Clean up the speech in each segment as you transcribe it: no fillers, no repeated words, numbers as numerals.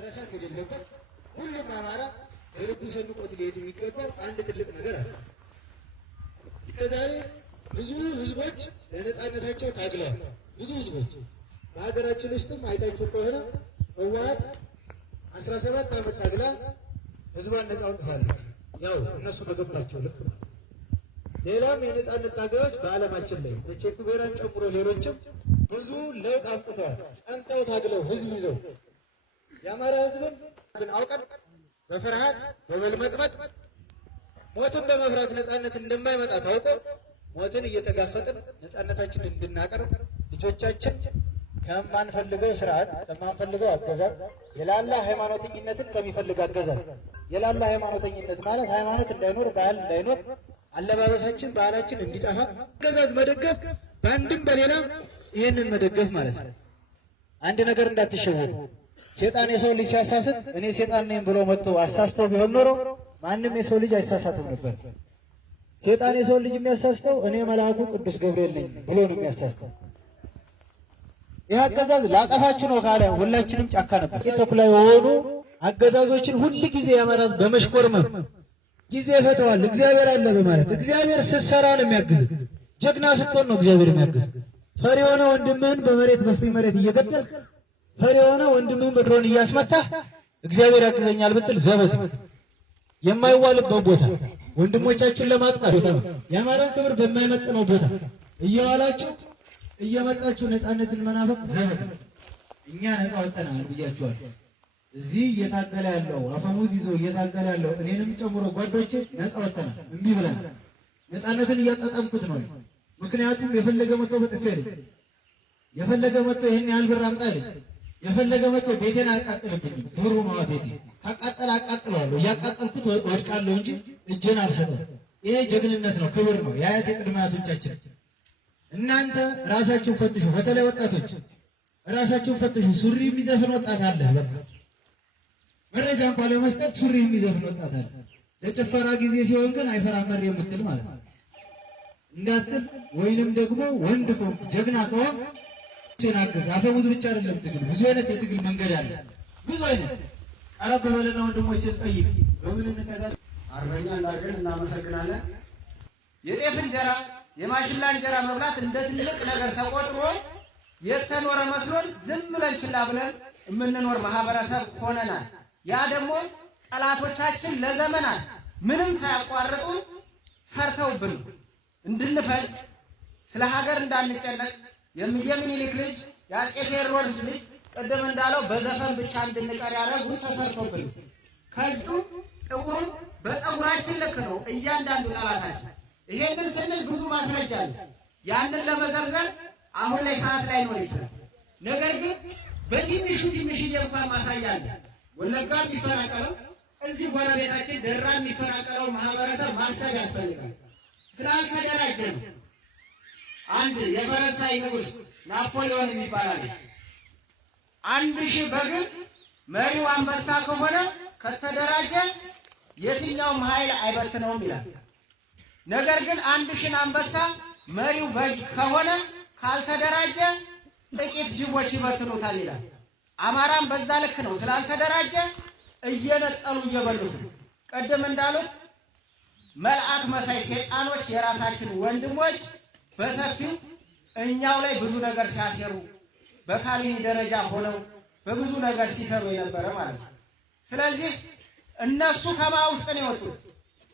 መረሳት የሌለበት ሁሉም አማራ በልቡ ሰንቆት ሊሄድ የሚገባው አንድ ትልቅ ነገር አለ። እስከዛሬ ብዙ ህዝቦች ለነጻነታቸው ታግለዋል። ብዙ ህዝቦች በሀገራችን ውስጥም አይታችሁ ከሆነ ህወሓት 17 ዓመት ታግላ ህዝቧን ነጻ አውጥታለች። ያው እነሱ በገባቸው ልክ ነው። ሌላም የነጻነት ታጋዮች በዓለማችን ላይ ቼ ጉቬራን ጨምሮ ሌሎችም ብዙ ለውጥ አምጥተዋል። ጸንተው ታግለው ህዝብ ይዘው የአማራ ህዝብን ግን አውቀን በፍርሃት በመልመጥመጥ ሞትን በመፍራት ነጻነት እንደማይመጣ ታውቆ ሞትን እየተጋፈጥን ነጻነታችንን እንድናቀርብ ልጆቻችን ከማንፈልገው ስርዓት ከማንፈልገው አገዛዝ የላላ ሃይማኖተኝነትን ከሚፈልግ አገዛዝ የላላ ሃይማኖተኝነት ማለት ሃይማኖት እንዳይኖር ባህል እንዳይኖር አለባበሳችን ባህላችን እንዲጠፋ አገዛዝ መደገፍ በአንድም በሌላም ይሄንን መደገፍ ማለት ነው። አንድ ነገር እንዳትሸወዱ። ሴጣን የሰው ልጅ ሲያሳስት እኔ ሴጣን ነኝ ብሎ መጥቶ አሳስቶ ቢሆን ኖሮ ማንም የሰው ልጅ አይሳሳትም ነበር። ሴጣን የሰው ልጅ የሚያሳስተው እኔ መልአኩ ቅዱስ ገብርኤል ነኝ ብሎ ነው የሚያሳስተው። ይህ አገዛዝ ላጠፋችሁ ነው ካለ ሁላችንም ጫካ ነበር። ተኩላ የሆኑ አገዛዞችን ሁል ጊዜ ያመራዝ በመሽኮርመም ጊዜ ፈተዋል። እግዚአብሔር አለ በማለት እግዚአብሔር ስትሰራ ነው የሚያግዝ። ጀግና ስትሆን ነው እግዚአብሔር የሚያግዝ። ፈሪ የሆነ ወንድምህን በመሬት በፍሪ መሬት እየገደልክ ፈሪ የሆነ ወንድምህን በድሮን እያስመታህ እግዚአብሔር ያግዘኛል ብትል ዘበት የማይዋልበት ቦታ ወንድሞቻችሁን ለማጥቃት ቦታ ነው። የአማራን ክብር በማይመጥነው ቦታ እየዋላችሁ እየመጣችሁ ነፃነትን መናፈቅ ዘበት። እኛ ነፃ ወጥተናል ብያችኋለሁ። እዚህ እየታገለ ያለው አፈሙዝ ይዞ እየታገለ ያለው እኔንም ጨምሮ ጓዶቼ ነፃ ወጥተናል። እምቢ ብለን ነፃነትን እያጣጣምኩት ነው። ምክንያቱም የፈለገ መጥቶ በጥፌልኝ፣ የፈለገ መጥቶ ይሄን ያህል ብር አምጣልኝ፣ የፈለገ መጥቶ ቤቴን አያቃጥልብኝ። ዶሮ ነው ቤቴ ካቃጠለ አቃጥለዋለሁ። እያቃጠልኩት ወድቃለሁ እንጂ እጄን አልሰጠም። ይሄ ጀግንነት ነው፣ ክብር ነው። የአያቴ ቅድመ አያቶቻችን። እናንተ ራሳችሁን ፈትሹ። በተለይ ወጣቶች ራሳችሁን ፈትሹ። ሱሪ የሚዘፍን ወጣት አለ። በቃ መረጃ እንኳን ለመስጠት ሱሪ የሚዘፍን ወጣት አለ። ለጭፈራ ጊዜ ሲሆን ግን አይፈራም መሪ የምትል ማለት ነው እንዳትል። ወይንም ደግሞ ወንድ ኮንክ ጀግና ከሆን ሲናገዝ አፈሙዝ ብቻ አይደለም ትግል፣ ብዙ አይነት የትግል መንገድ አለ። ብዙ አይነት ቀረብ በለና ወንድሞችን ጠይቅ። በምን እንተጋል? አርበኛ እንዳርገን እናመሰግናለን። የጤፍ እንጀራ የማሽላ እንጀራ መብላት እንደ ትልቅ ነገር ተቆጥሮ የተኖረ መስሎን ዝም ብለን ችላ ብለን የምንኖር ማህበረሰብ ሆነናል። ያ ደግሞ ጠላቶቻችን ለዘመናት ምንም ሳያቋርጡ ሰርተውብን እንድንፈዝ ስለ ሀገር እንዳንጨነቅ የሚኒሊክ ልጅ የአፄ ቴዎድሮስ ልጅ ቅድም እንዳለው በዘፈን ብቻ እንድንቀር ያደረጉ ተሰርቶብን ከእጁ ጥቁሩን በፀጉራችን ልክ ነው እያንዳንዱ ጠላታችን። ይሄንን ስንል ብዙ ማስረጃ አለ። ያንን ለመዘርዘር አሁን ላይ ሰዓት ላይ ነው ይችላል። ነገር ግን በትንሹ እንኳን ማሳያ አለ። ወለጋ የሚፈናቀለው እዚህ ጎረቤታችን ደራ የሚፈናቀለው ማህበረሰብ ማሰብ ያስፈልጋል። ስላልተደራጀ ነው። አንድ የፈረንሳይ ንጉሥ ናፖሊዮን የሚባል 1000 በግን መሪው አንበሳ ከሆነ ከተደራጀ የትኛውም ኃይል አይበትነውም ይላል። ነገር ግን 1000 አንበሳ መሪው በግ ከሆነ ካልተደራጀ ጥቂት ጅቦች ይበትኑታል ይላል። አማራም በዛ ልክ ነው። ስላልተደራጀ እየነጠሉ እየበሉት ቀደም እንዳሉት መልአክ መሳይ ሰይጣኖች የራሳችን ወንድሞች በሰፊው እኛው ላይ ብዙ ነገር ሲያሰሩ በካቢኔ ደረጃ ሆነው በብዙ ነገር ሲሰሩ የነበረ ማለት ነው። ስለዚህ እነሱ ከማ ውስጥ ነው የወጡት።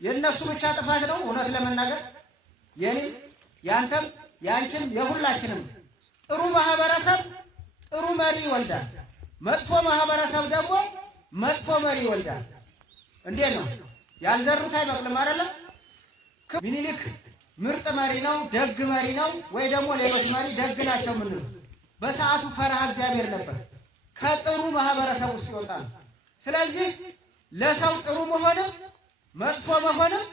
የእነሱ ብቻ ጥፋት ነው እውነት ለመናገር የኔ ያንተም ያንቺም የሁላችንም። ጥሩ ማህበረሰብ ጥሩ መሪ ይወልዳል። መጥፎ ማህበረሰብ ደግሞ መጥፎ መሪ ይወልዳል። እንዴት ነው? ያልዘሩት አይበቅልም አይደለም? ሚኒሊክ ምርጥ መሪ ነው፣ ደግ መሪ ነው ወይ ደግሞ ሌሎች መሪ ደግ ናቸው ምን ነው? በሰዓቱ ፈርሃ እግዚአብሔር ነበር። ከጥሩ ማህበረሰብ ውስጥ ይወጣል። ስለዚህ ለሰው ጥሩ መሆንም መጥፎ መሆንም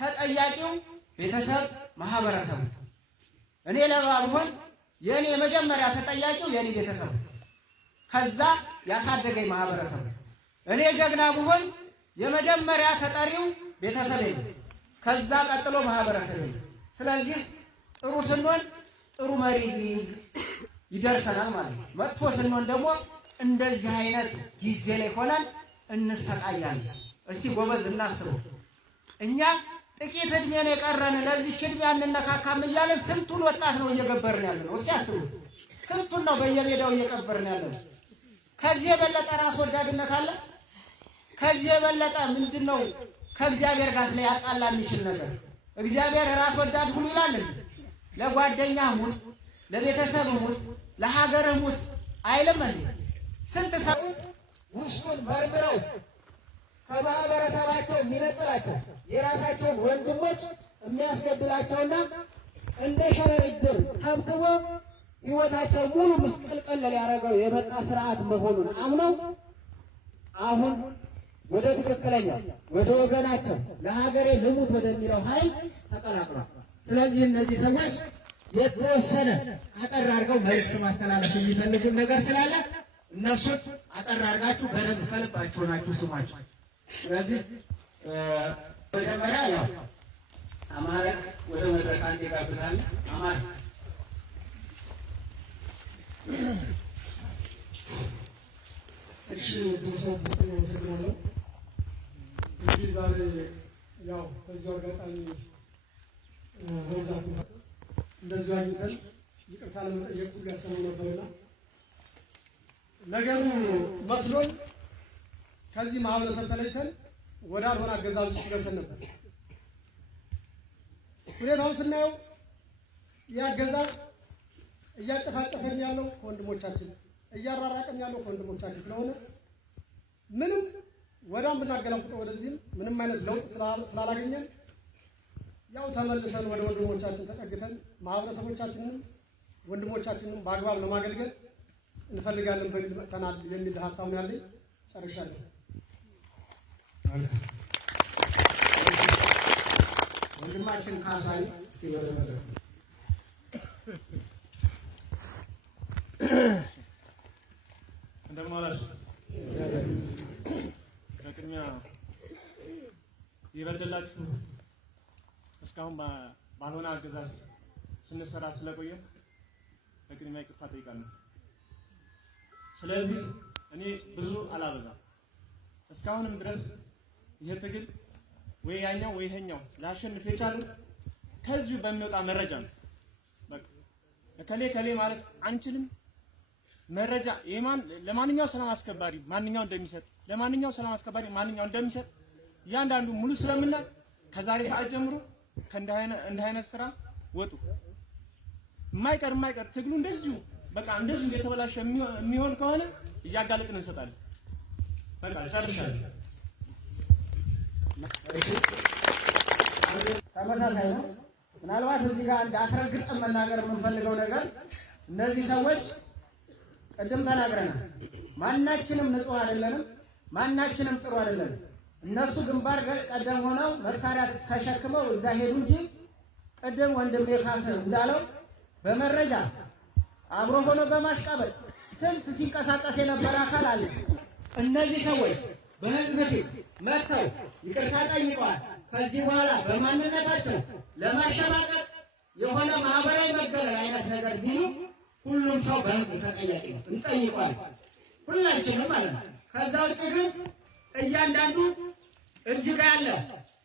ተጠያቂው ቤተሰብ ማህበረሰብ። እኔ ለባልሆን የኔ የመጀመሪያ ተጠያቂው የኔ ቤተሰብ፣ ከዛ ያሳደገኝ ማህበረሰብ። እኔ ጀግና ብሆን የመጀመሪያ ተጠሪው ቤተሰብ ነው፣ ከዛ ቀጥሎ ማህበረሰብ ነው። ስለዚህ ጥሩ ስንሆን ጥሩ መሪ ይደርሰናል ማለት ነው። መጥፎ ስንሆን ደግሞ እንደዚህ አይነት ጊዜ ላይ ሆነን እንሰቃያለን። እስቲ ጎበዝ እናስበው። እኛ ጥቂት እድሜ ነው የቀረን፣ ለዚህ እድሜ አንነካካም እያለን ስንቱን ወጣት ነው እየገበርን ያለነው? እስቲ አስቡ። ስንቱን ነው በየሜዳው እየቀበርን ያለነው? ከዚህ የበለጠ ራስ ወዳድነት አለ? ከዚህ የበለጠ ምንድነው ከእግዚአብሔር ጋር ሊያጣላ የሚችል ነገር? እግዚአብሔር ራስ ወዳድ ሁሉ ይላል። ለጓደኛ ሙት፣ ለቤተሰብ ሙት፣ ለሀገር ሙት አይልም እንዴ? ስንት ሰዎች ውስጡን መርምረው ከማህበረሰባቸው የሚነጥላቸው የራሳቸውን ወንድሞች የሚያስገድላቸውና እንደ ሸረሪት ድር ተብትቦ ሕይወታቸው ሙሉ ምስቅልቅል ሊያደርገው የመጣ ስርዓት መሆኑን አምነው አሁን ወደ ትክክለኛ ወደ ወገናቸው ለሀገሬ ልሙት ወደሚለው ኃይል ተቀላቅሏል። ስለዚህ እነዚህ ሰዎች የተወሰነ አጠር አድርገው መልዕክት ማስተላለፍ የሚፈልጉት ነገር ስላለ እነሱን አጠር አድርጋችሁ በደንብ ከልባችሁ ናችሁ ስሟቸው። ስለዚህ መጀመሪያ ያው አማረ ወደ መድረክ አንዴ ጋብዛለሁ። አማረ እሺ፣ ድርሰት አመሰግናለሁ። እንግዲህ ዛሬ ያው በዚሁ አጋጣሚ በብዛት እንደዚሁ አግኝተን ይቅርታ ለመጠየቅ ሁሉ ያሰሙ ነበርና ነገሩ መስሎን ከዚህ ማህበረሰብ ተለይተን ወደ አልሆነ አገዛዝ ውስጥ ገብተን ነበር። ሁኔታውን ስናየው ያገዛዝ እያጨፋጨፈን ያለው ከወንድሞቻችን እያራራቀን ያለው ከወንድሞቻችን ስለሆነ ምንም ወዳም ብናገላብጠው ወደዚህም ምንም አይነት ለውጥ ስላላገኘን ያው ተመልሰን ወደ ወንድሞቻችን ተጠግተን ማህበረሰቦቻችንን ወንድሞቻችንን በአግባብ ለማገልገል እንፈልጋለን በሚል መጥተናል የሚል ሀሳብ ነው ያለኝ። ጨርሻለሁ። ወንድማችን ካሳይ ሲወረደ እንደማላሽ በቅድሚያ የበደላችሁ እስካሁን ባልሆነ አገዛዝ ስንሰራ ስለቆየን በቅድሚያ ይቅርታ ጠይቃለሁ። ስለዚህ እኔ ብዙ አላበዛም። እስካሁንም ድረስ ይሄ ትግል ወይ ያኛው ወይ ይሄኛው ላሸንፍ የቻለው ከዚሁ በሚወጣ መረጃ ነው። በቃ ከሌ ማለት አንችልም። መረጃ ለማንኛው ሰላም አስከባሪ ማንኛው እንደሚሰጥ ለማንኛው ሰላም አስከባሪ ማንኛው እንደሚሰጥ እያንዳንዱ ሙሉ ስለምናል ከዛሬ ሰዓት ጀምሮ እንደ አይነት ስራ ወጡ። የማይቀር ትግሉ እንደዚሁ በቃ እንደዚሁ የተበላሸ የሚሆን ከሆነ እያጋለጥን እንሰጣለን። በቃ ጨርሻለሁ። ተመሳሳይ ነው። ምናልባት እዚህ ጋር አንድ አስረግጠን መናገር የምንፈልገው ነገር እነዚህ ሰዎች ቅድም ተናግረናል። ማናችንም ንጹህ አይደለንም፣ ማናችንም ጥሩ አይደለንም። እነሱ ግንባር ቀደም ሆነው መሳሪያ ተሸክመው እዛ ሄዱ እንጂ ቅድም ወንድሜ ካሰ እንዳለው በመረጃ አብሮ ሆኖ በማሽቃበጥ ስንት ሲንቀሳቀስ የነበረ አካል አለ። እነዚህ ሰዎች በህዝብ ፊት መጥተው ይቅርታ ጠይቀዋል። ከዚህ በኋላ በማንነታቸው ለማሸማቀቅ የሆነ ማህበራዊ መገለል አይነት ነገር ቢሉ ሁሉም ሰው በህግ ተጠያቂ ነው፣ እንጠይቋል ሁላችንም ማለት ነው። ከዛ ውጭ ግን እያንዳንዱ እዚህ ጋር ያለ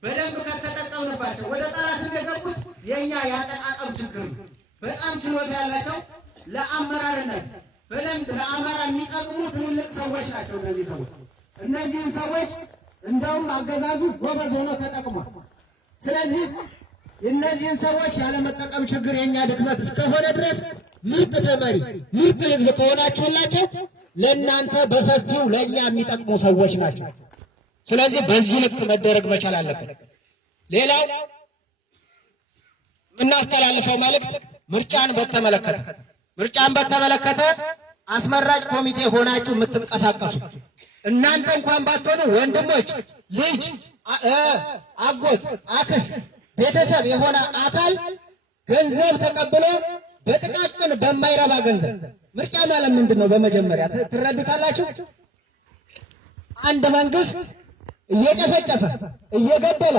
በደንብ ከተጠቀምንባቸው ወደ ጠላትም የገቡት የኛ ያጠቃቀም ችግር ነው። በጣም ችሎታ ያላቸው ለአመራርነት በደንብ ለአማራ የሚጠቅሙ ትልልቅ ሰዎች ናቸው እነዚህ ሰዎች። እነዚህን ሰዎች እንደውም አገዛዙ ጎበዝ ሆኖ ተጠቅሟል። ስለዚህ እነዚህን ሰዎች ያለመጠቀም ችግር የኛ ድክመት እስከሆነ ድረስ ምርጥ ተመሪ ምርጥ ህዝብ ከሆናችሁላቸው ለእናንተ በሰፊው ለእኛ የሚጠቅሙ ሰዎች ናቸው። ስለዚህ በዚህ ልክ መደረግ መቻል አለበት። ሌላው የምናስተላልፈው መልእክት ምርጫን በተመለከተ አስመራጭ ኮሚቴ ሆናችሁ የምትንቀሳቀሱ እናንተ እንኳን ባትሆኑ ወንድሞች፣ ልጅ፣ አጎት፣ አክስት፣ ቤተሰብ የሆነ አካል ገንዘብ ተቀብሎ በጥቃቅን በማይረባ ገንዘብ ምርጫ ማለት ምንድን ነው? በመጀመሪያ ትረዱታላችሁ። አንድ መንግስት እየጨፈጨፈ እየገደለ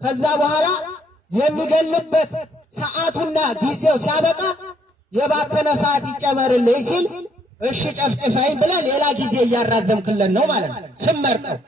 ከዛ በኋላ የሚገልበት ሰዓቱና ጊዜው ሲያበቃ የባከነ ሰዓት ይጨመርልኝ ሲል እሺ ጨፍጭፈኝ ብለህ ሌላ ጊዜ እያራዘምክለን ነው ማለት ነው። ስመርጠው